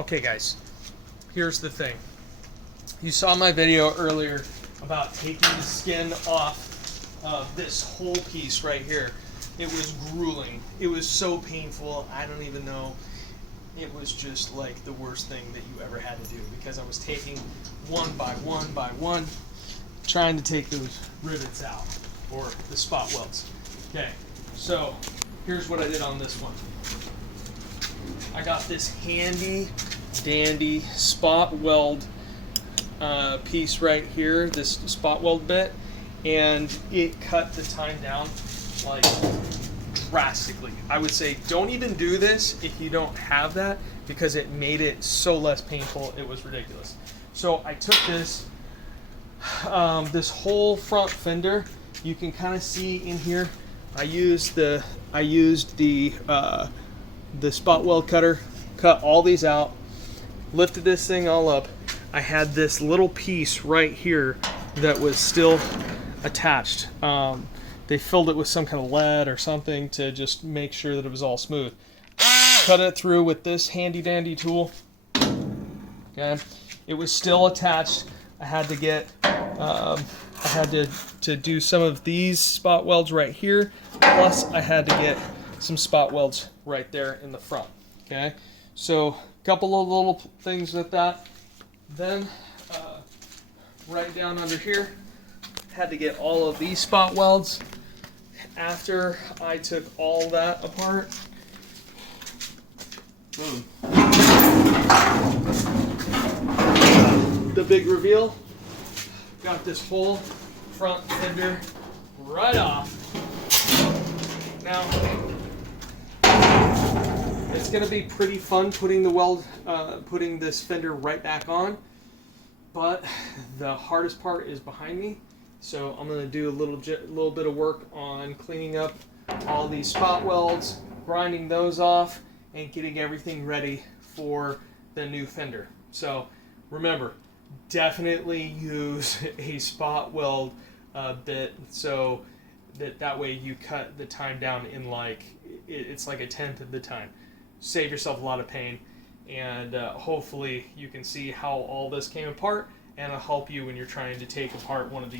Okay guys, here's the thing. You saw my video earlier about taking the skin off of this whole piece right here. It was grueling. It was so painful. I don't even know. It was just like the worst thing that you ever had to do, because I was taking one by one, trying to take those rivets out, or the spot welds. Okay, so here's what I did on this one. I got this handy dandy spot weld piece right here, this spot weld bit, and it cut the time down like drastically. I would say don't even do this if you don't have that, because it made it so less painful. It was ridiculous. So I took this this whole front fender. You can kind of see in here. I used the spot weld cutter, cut all these out, lifted this thing all up. I had this little piece right here that was still attached. They filled it with some kind of lead or something to just make sure that it was all smooth. Cut it through with this handy dandy tool. Okay, it was still attached. I had to get, I had to do some of these spot welds right here. Plus, I had to get some spot welds right there in the front. Okay, so a couple of little things with that. Then, right down under here, had to get all of these spot welds. After I took all that apart, boom. The big reveal, got this whole front fender right off. Now, it's going to be pretty fun putting putting this fender right back on, but the hardest part is behind me. So I'm going to do a little bit of work on cleaning up all these spot welds, grinding those off, and getting everything ready for the new fender. So remember, definitely use a spot weld bit, so that way you cut the time down in like, it's like 1/10 of the time. Save yourself a lot of pain, and hopefully you can see how all this came apart, and it'll help you when you're trying to take apart one of these.